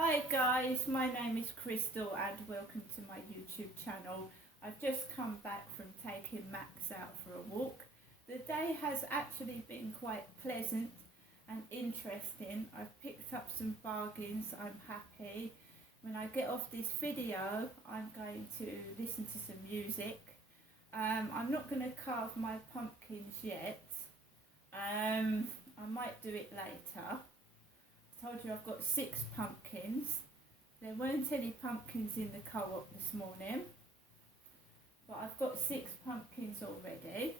Hi guys, my name is Crystal and welcome to my YouTube channel. I've just come back from taking Max out for a walk. The day has actually been quite pleasant and interesting. I've picked up some bargains, I'm happy. When I get off this video, I'm going to listen to some music. I'm not going to carve my pumpkins yet. I might do it later. I told you I've got 6 pumpkins. There weren't any pumpkins in the co-op this morning, but I've got 6 pumpkins already.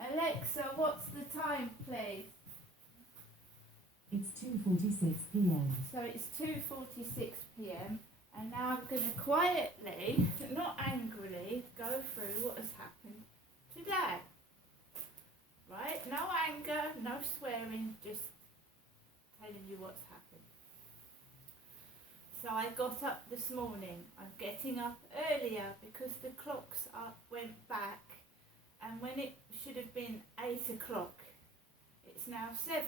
Alexa, what's the time, please? It's 2:46 p.m. So it's 2:46 p.m. and now I'm going to quietly, not angrily, go through what has happened today. Right? No anger, no swearing, just telling you what's happened. So I got up this morning. I'm getting up earlier because the clocks went back, and when it should have been 8 o'clock, it's now 7.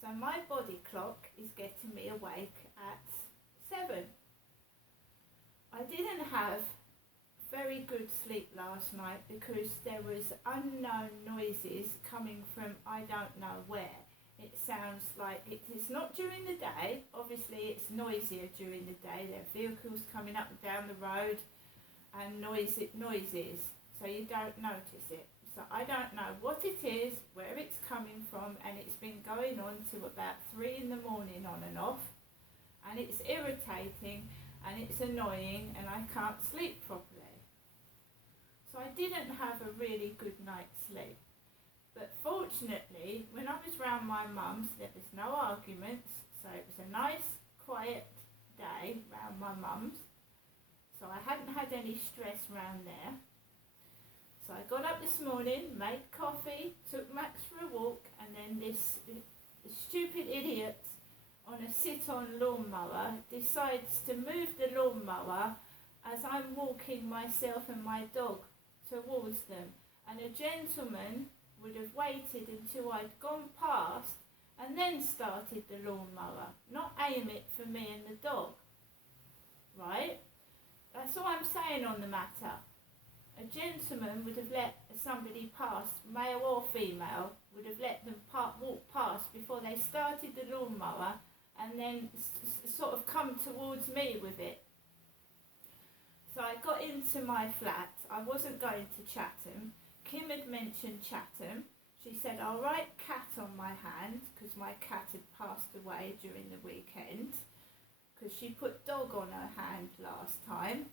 So my body clock is getting me awake at 7. I didn't have very good sleep last night because there was unknown noises coming from I don't know where. It sounds like it is not during the day. Obviously it's noisier during the day. There are vehicles coming up and down the road and noises, so you don't notice it. So I don't know what it is, where it's coming from, and it's been going on to about 3 in the morning on and off, and it's irritating and it's annoying and I can't sleep properly. So I didn't have a really good night's sleep. But fortunately, when I was round my mum's, there was no arguments, so it was a nice, quiet day round my mum's. So I hadn't had any stress round there. So I got up this morning, made coffee, took Max for a walk, and then this stupid idiot on a sit-on lawnmower decides to move the lawnmower as I'm walking myself and my dog towards them. And a gentleman would have waited until I'd gone past and then started the lawnmower, not aim it for me and the dog. Right? That's all I'm saying on the matter. A gentleman would have let somebody pass, male or female, would have let them walk past before they started the lawnmower and then sort of come towards me with it. So I got into my flat. I wasn't going to Chatham. Kim had mentioned Chatham. She said, I'll write cat on my hand, because my cat had passed away during the weekend, because she put dog on her hand last time,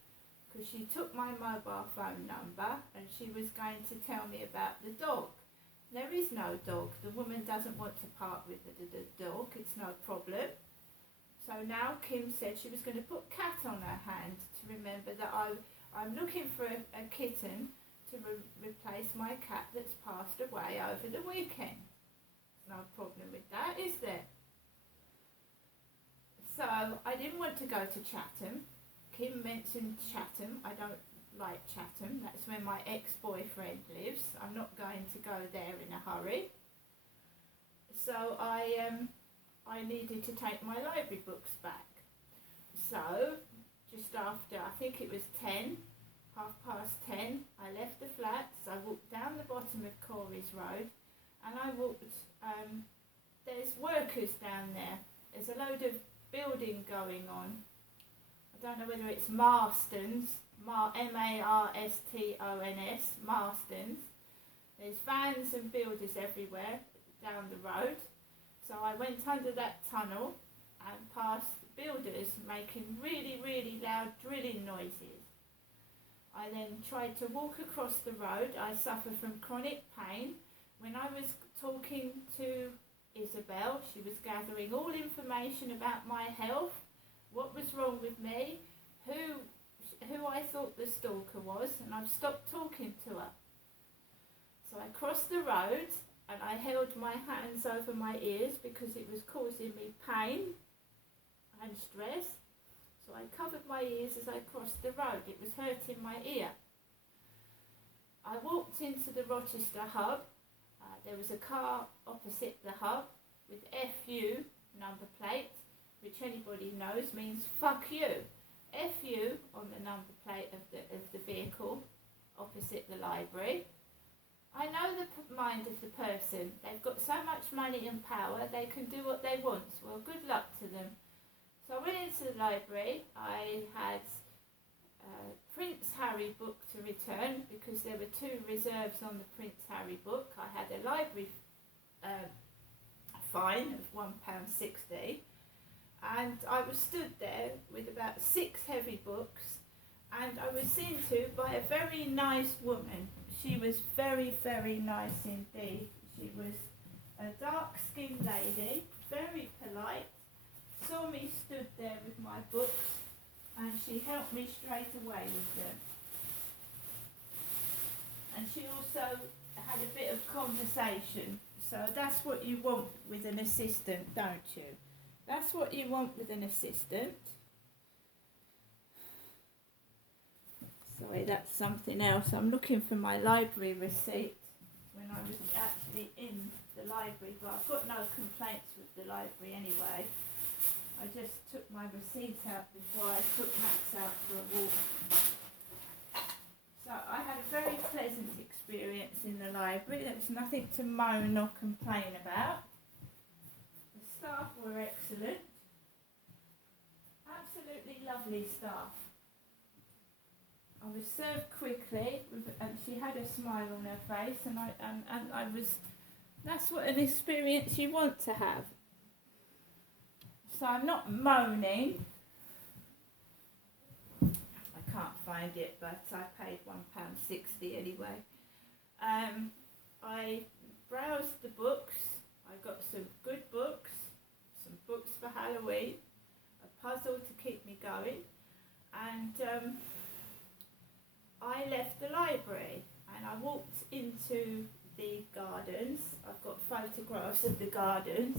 because she took my mobile phone number and she was going to tell me about the dog. There is no dog. The woman doesn't want to part with the dog. It's no problem. So now Kim said she was going to put cat on her hand to remember that I'm looking for a kitten to replace my cat that's passed away over the weekend. No problem with that, is there? So I didn't want to go to Chatham. Kim mentioned Chatham. I don't like Chatham. That's where my ex-boyfriend lives. I'm not going to go there in a hurry. So I needed to take my library books back. So just after, I think it was 10, 10:30, I left the flats. I walked down the bottom of Corey's Road, and I walked, there's workers down there. There's a load of building going on. I don't know whether it's Marston's, M-A-R-S-T-O-N-S, Marston's. There's vans and builders everywhere down the road. So I went under that tunnel and past builders making really, really loud drilling noises. I then tried to walk across the road. I suffer from chronic pain. When I was talking to Isabel, she was gathering all information about my health, what was wrong with me, who I thought the stalker was, and I've stopped talking to her. So I crossed the road and I held my hands over my ears because it was causing me pain and stress. So I covered my ears as I crossed the road. It was hurting my ear. I walked into the Rochester hub. There was a car opposite the hub with FU number plate. which anybody knows means fuck you. FU on the number plate of the vehicle opposite the library. I know the mind of the person. They've got so much money and power, they can do what they want. Well, good luck to them. So I went into the library. I had Prince Harry book to return because there were 2 reserves on the Prince Harry book. I had a library fine of £1.60, and I was stood there with about 6 heavy books, and I was seen to by a very nice woman. She was very, very nice indeed. She was a dark-skinned lady, very polite, saw me stood there with my books, and she helped me straight away with them. And she also had a bit of conversation. So that's what you want with an assistant, don't you? That's what you want with an assistant. Sorry, that's something else. I'm looking for my library receipt when I was actually in the library, but I've got no complaints with the library anyway. I just took my receipt out before I took Max out for a walk. So I had a very pleasant experience in the library. There was nothing to moan or complain about. The staff were excellent. Absolutely lovely staff. I was served quickly, and she had a smile on her face, and I was. That's what an experience you want to have. So I'm not moaning. I can't find it, but I paid £1.60 anyway. I browsed the books. I got some good books, some books for Halloween, a puzzle to keep me going, and I left the library and I walked into the gardens. I've got photographs of the gardens.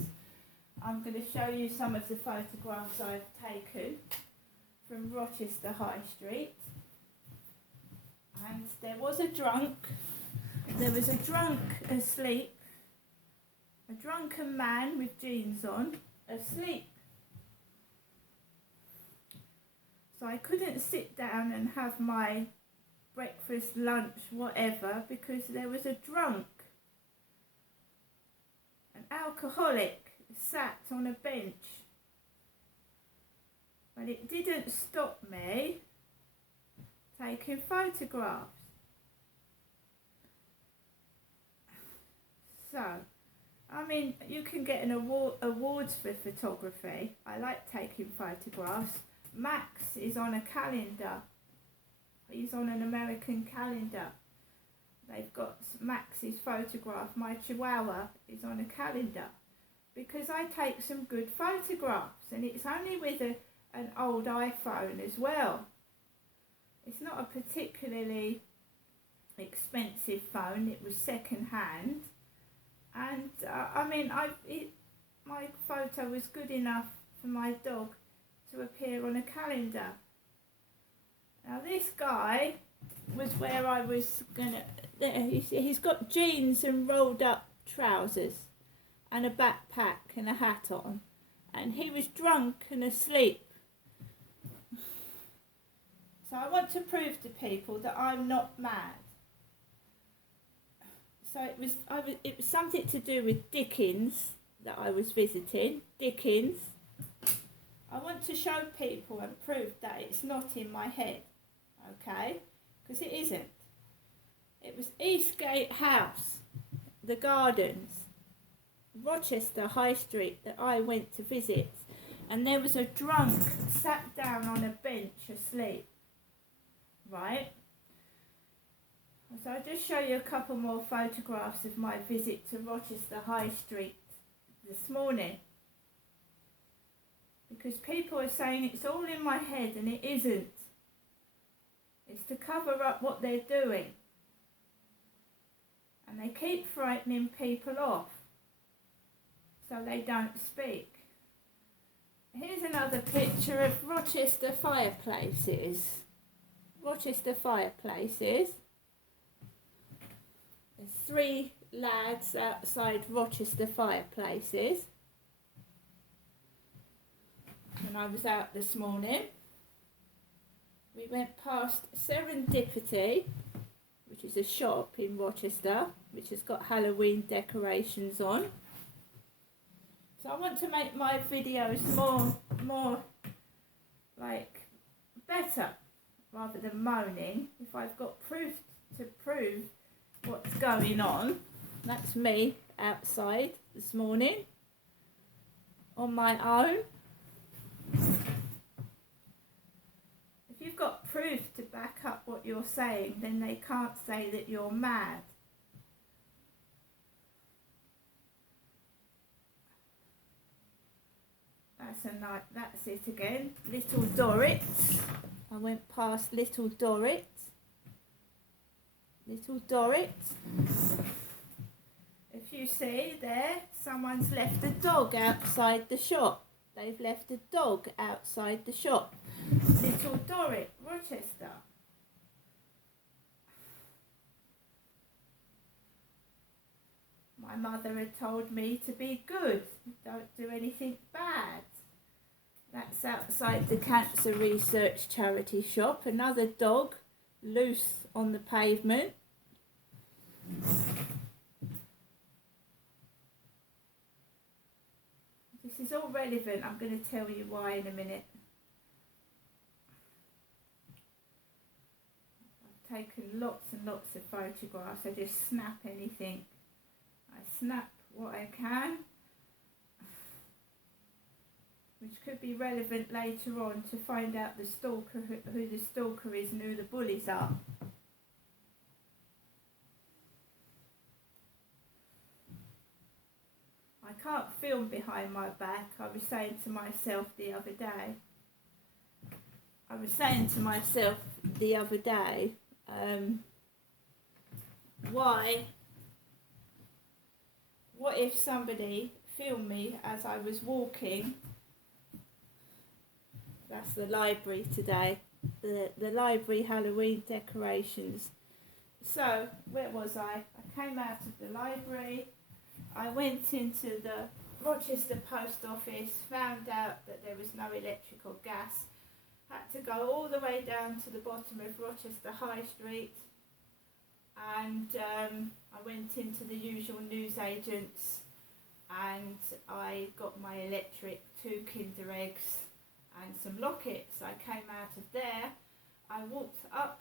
I'm going to show you some of the photographs I've taken from Rochester High Street. And there was a drunk asleep, a drunken man with jeans on, asleep. So I couldn't sit down and have my breakfast, lunch, whatever, because there was a drunk, an alcoholic, sat on a bench. But it didn't stop me taking photographs. So, I mean, you can get an awards for photography. I like taking photographs. Max is on a calendar. He's on an American calendar. They've got Max's photograph. My Chihuahua is on a calendar because I take some good photographs, and it's only with an old iPhone as well. It's not a particularly expensive phone. It was second hand, and I mean, my photo was good enough for my dog to appear on a calendar. Now this guy was where I was gonna. He's got jeans and rolled up trousers, and a backpack and a hat on, and he was drunk and asleep. So I want to prove to people that I'm not mad. So it was something to do with Dickens that I was visiting. Dickens. I want to show people and prove that it's not in my head, okay? Because it isn't. It was Eastgate House, the gardens, Rochester High Street that I went to visit, and there was a drunk sat down on a bench asleep, right? So I'll just show you a couple more photographs of my visit to Rochester High Street this morning. Because people are saying it's all in my head, and it isn't. It's to cover up what they're doing. And they keep frightening people off so they don't speak. Here's another picture of Rochester fireplaces. Rochester fireplaces. There's 3 lads outside Rochester fireplaces. when I was out this morning. We went past Serendipity, which is a shop in Rochester, which has got Halloween decorations on. So I want to make my videos more like better, rather than moaning. If I've got proof to prove what's going on, that's me outside this morning on my own. If you've got proof to back up what you're saying, then they can't say that you're mad. That's it again. Little Dorrit. I went past Little Dorrit. Little Dorrit. If you see there, someone's left a dog outside the shop. They've left a dog outside the shop. Little Dorrit, Rochester. My mother had told me to be good, don't do anything bad. That's outside the Cancer Research charity shop. Another dog loose on the pavement. This is all relevant. I'm going to tell you why in a minute. I've taken lots and lots of photographs. I just snap anything. I snap what I can, which could be relevant later on to find out the stalker, who the stalker is and who the bullies are. I can't film behind my back. I was saying to myself the other day, what if somebody filmed me as I was walking? That's the library today, the library Halloween decorations. So, where was I? I came out of the library, I went into the Rochester post office, found out that there was no electric or gas, had to go all the way down to the bottom of Rochester High Street, and I went into the usual newsagents and I got my electric, 2 Kinder Eggs and some lockets. I came out of there, I walked up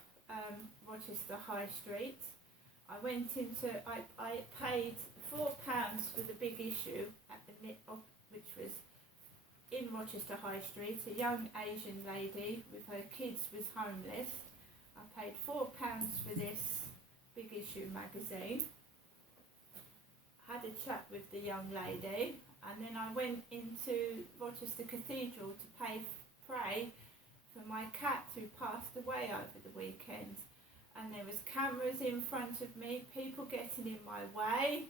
Rochester High Street, I went into, I paid £4 for the Big Issue at the which was in Rochester High Street. A young Asian lady with her kids was homeless. I paid £4 for this Big Issue magazine. Had a chat with the young lady, and then I went into Rochester Cathedral to pray for my cat who passed away over the weekend. And there was cameras in front of me, people getting in my way,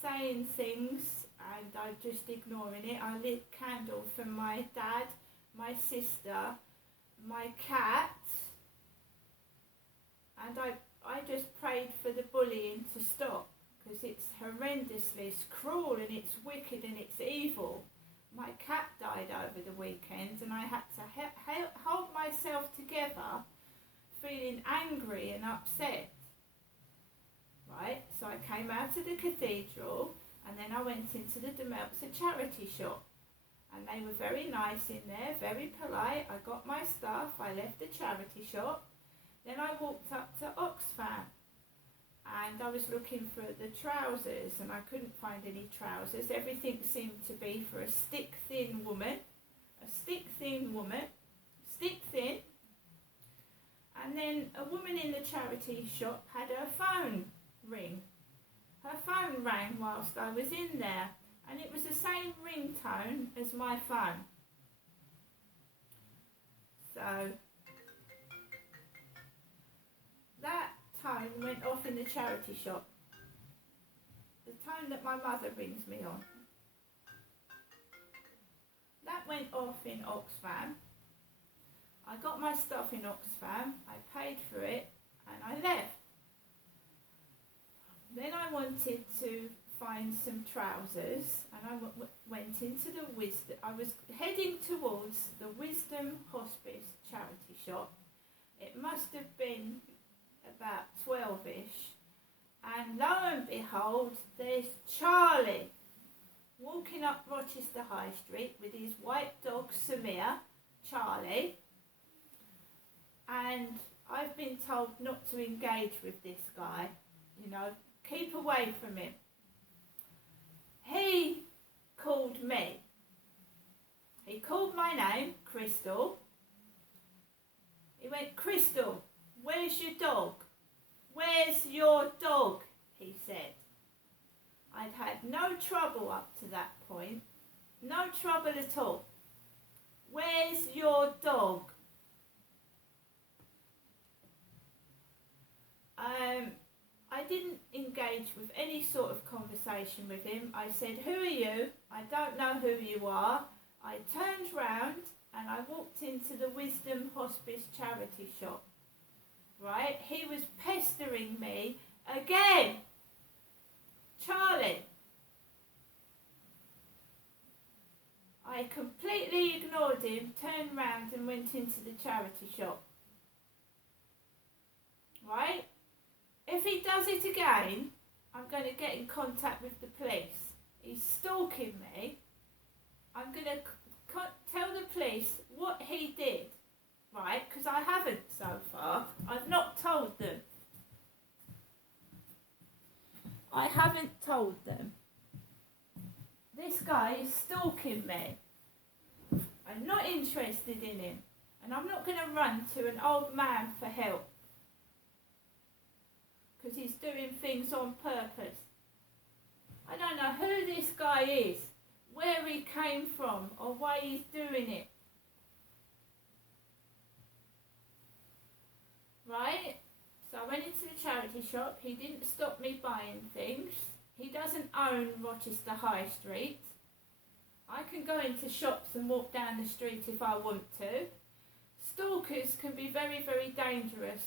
saying things, and I'm just ignoring it. I lit candle for my dad, my sister, my cat, and I just prayed for the bullying to stop, because it's horrendously, it's cruel and it's wicked and it's evil. My cat died over the weekend and I had to hold myself together, feeling angry and upset. Right, so I came out of the cathedral and then I went into the Demeltzer charity shop, and they were very nice in there, very polite. I got my stuff, I left the charity shop, then I walked up to Oxfam and I was looking for the trousers and I couldn't find any trousers. Everything seemed to be for a stick thin woman, stick thin. And then a woman in the charity shop had her phone ring. Her phone rang whilst I was in there, and it was the same ringtone as my phone. So that tone went off in the charity shop. The tone that my mother rings me on. That went off in Oxfam. I got my stuff in Oxfam, I paid for it, and I left. Then I wanted to find some trousers, and I went into the Wisdom. I was heading towards the Wisdom Hospice charity shop. It must have been about 12ish, and lo and behold, there's Charlie walking up Rochester High Street with his white dog Samir, Charlie, and I've been told not to engage with this guy, you know, keep away from him. He called me. He called my name, Crystal. He went, Crystal, where's your dog? Where's your dog? He said. I'd had no trouble up to that point. No trouble at all. Where's your dog? I didn't engage with any sort of conversation with him. I said, who are you? I don't know who you are. I turned round and I walked into the Wisdom Hospice charity shop. Right? He was pestering me again. Charlie. I completely ignored him, turned round and went into the charity shop. Right? If he does it again, I'm going to get in contact with the police. He's stalking me. I'm going to tell the police what he did, right? Because I haven't so far. I've not told them. I haven't told them. This guy is stalking me. I'm not interested in him. And I'm not going to run to an old man for help. Because he's doing things on purpose. I don't know who this guy is, where he came from, or why he's doing it. Right? So I went into the charity shop. He didn't stop me buying things. He doesn't own Rochester High Street. I can go into shops and walk down the street if I want to. Stalkers can be very, very dangerous.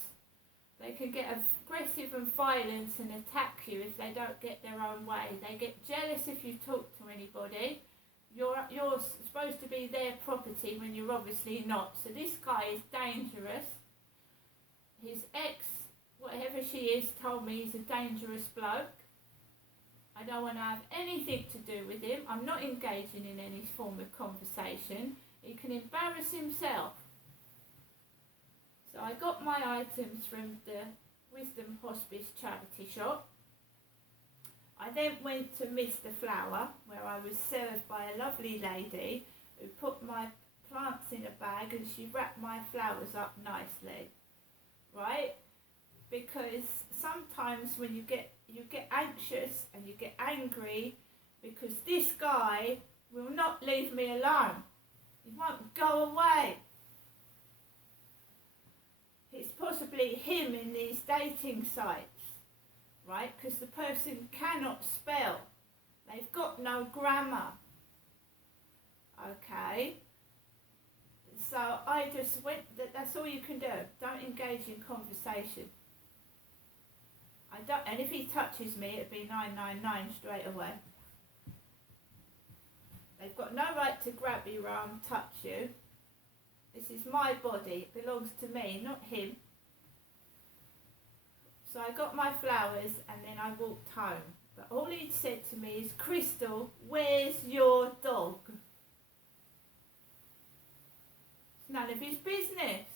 They can get aggressive and violent and attack you if they don't get their own way. They get jealous if you talk to anybody. You're supposed to be their property when you're obviously not. So this guy is dangerous. His ex, whatever she is, told me he's a dangerous bloke. I don't want to have anything to do with him. I'm not engaging in any form of conversation. He can embarrass himself. So I got my items from the Wisdom Hospice charity shop. I then went to Mr. Flower, where I was served by a lovely lady who put my plants in a bag and she wrapped my flowers up nicely. Right? Because sometimes when you get anxious and you get angry because this guy will not leave me alone. He won't go away. It's possibly him in these dating sites, right? Because the person cannot spell. They've got no grammar. Okay? So I just went, that's all you can do. Don't engage in conversation. And if he touches me, it'd be 999 straight away. They've got no right to grab your arm, touch you. This is my body, it belongs to me, not him. So I got my flowers and then I walked home. But all he'd said to me is, Crystal, where's your dog? It's none of his business.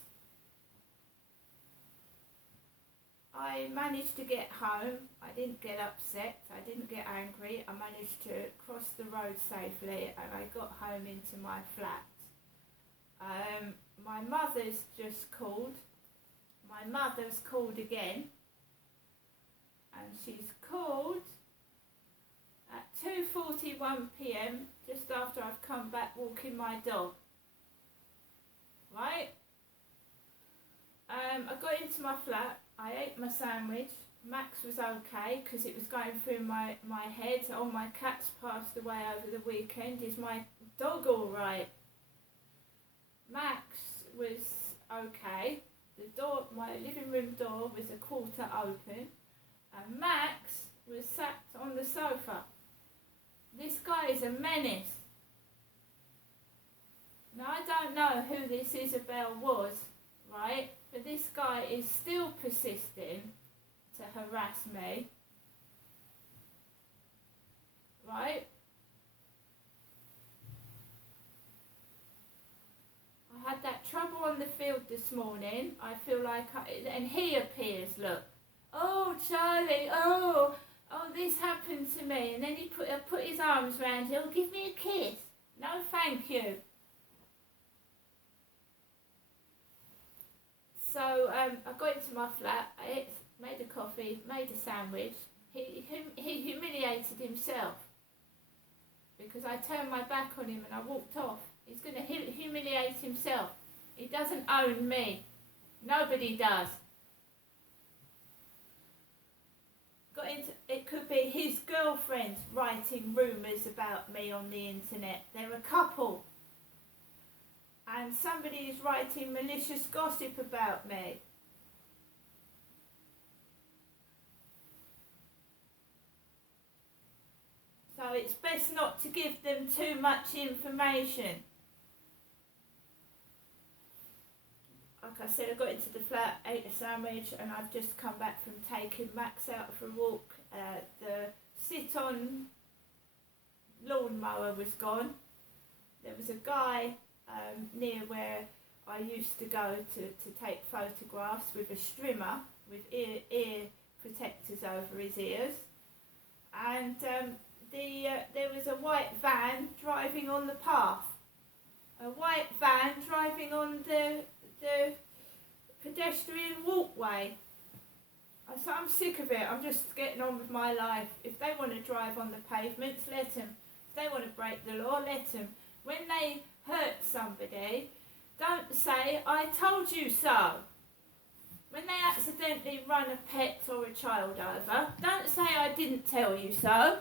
I managed to get home. I didn't get upset. I didn't get angry. I managed to cross the road safely and I got home into my flat. My mother's just called. My mother's called again. And she's called at 2:41 p.m. just after I've come back walking my dog. Right? I got into my flat. I ate my sandwich. Max was okay because it was going through my head. All my cats passed away over the weekend. Is my dog all right? Max was okay. The door, my living room door was a quarter open and Max was sat on the sofa. This guy is a menace. Now I don't know who this Isabel was, right? But this guy is still persisting to harass me, right? I had that trouble on the field this morning. I feel like, and he appears, look. Oh, Charlie, oh, this happened to me. And then he put his arms around you. Oh, give me a kiss. No, thank you. So I got into my flat, I ate, made a coffee, made a sandwich. He humiliated himself because I turned my back on him and I walked off. He's going to humiliate himself. He doesn't own me. Nobody does. It could be his girlfriend writing rumours about me on the internet. They're a couple. And somebody is writing malicious gossip about me. So it's best not to give them too much information. Like I said, I got into the flat, ate a sandwich, and I've just come back from taking Max out for a walk. The sit-on lawnmower was gone. There was a guy near where I used to go to take photographs with a strimmer with ear protectors over his ears, and there was a white van driving on the path, a white van driving on the pedestrian walkway. So I'm sick of it. I'm just getting on with my life. If they want to drive on the pavements, let them. If they want to break the law, let them. When they hurt somebody, don't say, I told you so. When they accidentally run a pet or a child over, don't say I didn't tell you so.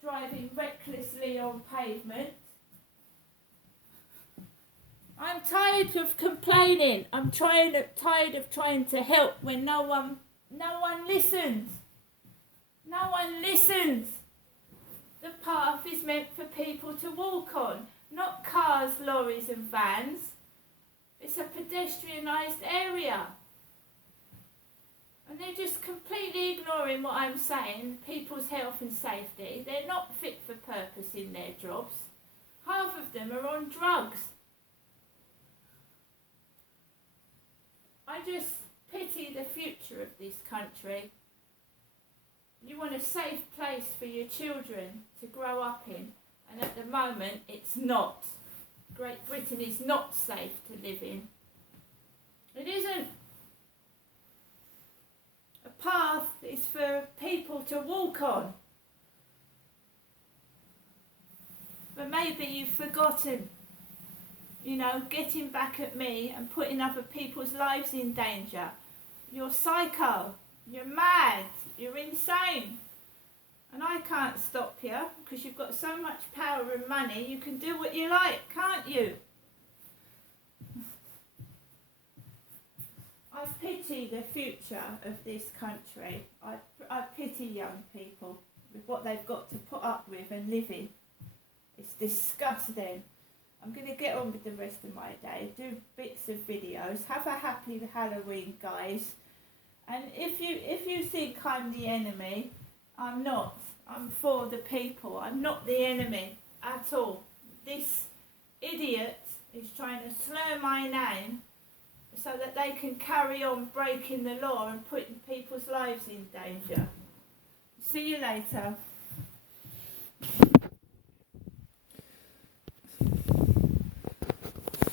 Driving recklessly on pavement. I'm tired of complaining. I'm tired of trying to help when no one listens. No one listens. The path is meant for people to walk on, not cars, lorries and vans. It's a pedestrianised area. And they're just completely ignoring what I'm saying, people's health and safety. They're not fit for purpose in their jobs. Half of them are on drugs. I just pity the future of this country. You want a safe place for your children to grow up in, and at the moment it's not. Great Britain is not safe to live in. It isn't. A path is for people to walk on. But maybe you've forgotten. You know, getting back at me and putting other people's lives in danger. You're psycho. You're mad. You're insane. And I can't stop you because you've got so much power and money. You can do what you like, can't you? I pity the future of this country. I pity young people with what they've got to put up with and live in. It's disgusting. I'm going to get on with the rest of my day, do bits of videos. Have a happy Halloween, guys. And if you think I'm the enemy, I'm not. I'm for the people. I'm not the enemy at all. This idiot is trying to slur my name so that they can carry on breaking the law and putting people's lives in danger. See you later.